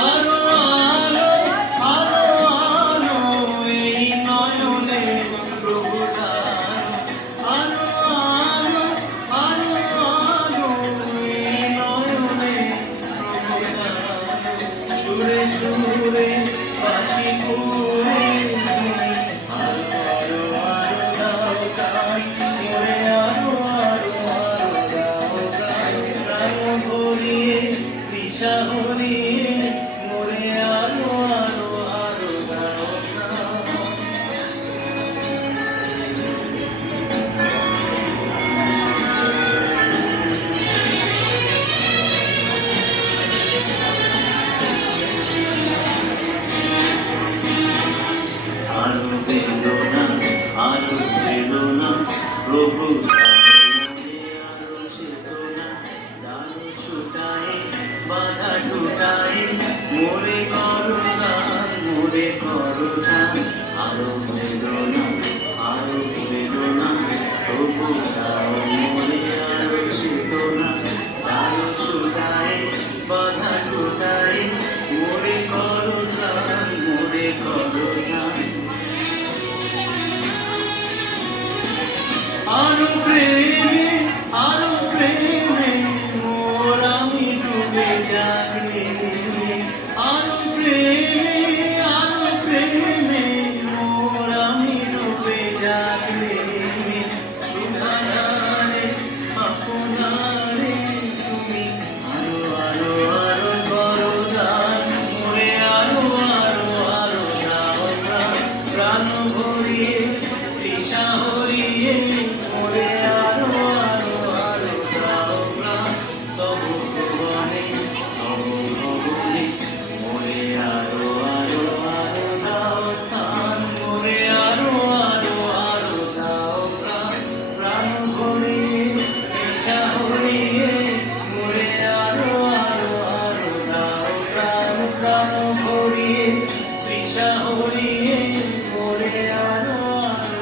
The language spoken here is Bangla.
আরো আলো আরো আলো এই নয়নে প্রভু আলো আলো আলো আলো এই নয়নে প্রভু সুরে সুরে বাঁশি করে আরো আরো আরো দাও গাই মোরে আরো আরো আরো দাও গাই প্রাণ ভরিয়ে দিশা ভরিয়ে মোরে আরো আরো আরো দাও আরো বেদনা আরো চেতনা প্রভু আরো চেতনা জানো ছুটাই বাধা ছুটাই মোরে করুণা মোরে করুণা আরো বেদনা প্রভু দাও মোরে আরো চেতনা জানো ছুটাই বাধা ছুটাই মোরে করুণা মোরে করুণা আরো প্রেমে মোর আমি ডুবে যাই আরো প্রেমে মোর আমি ডুবে যাই সুধারে আপনারে তুমি আরো আরো আরো করো দান মোরে আরো আরো আরো দাও প্রাণ ভরিয়ে তৃষা হরিয়ে মোরে আরো আরো আরো দাও তবু ভবনে মোরে আরো আরো আরো দাও স্থান মোরে আরো আরো আরো দাও প্রাণ ভরিয়ে তৃষা হরিয়ে মোরে আরো আরো আরো দাও প্রাণ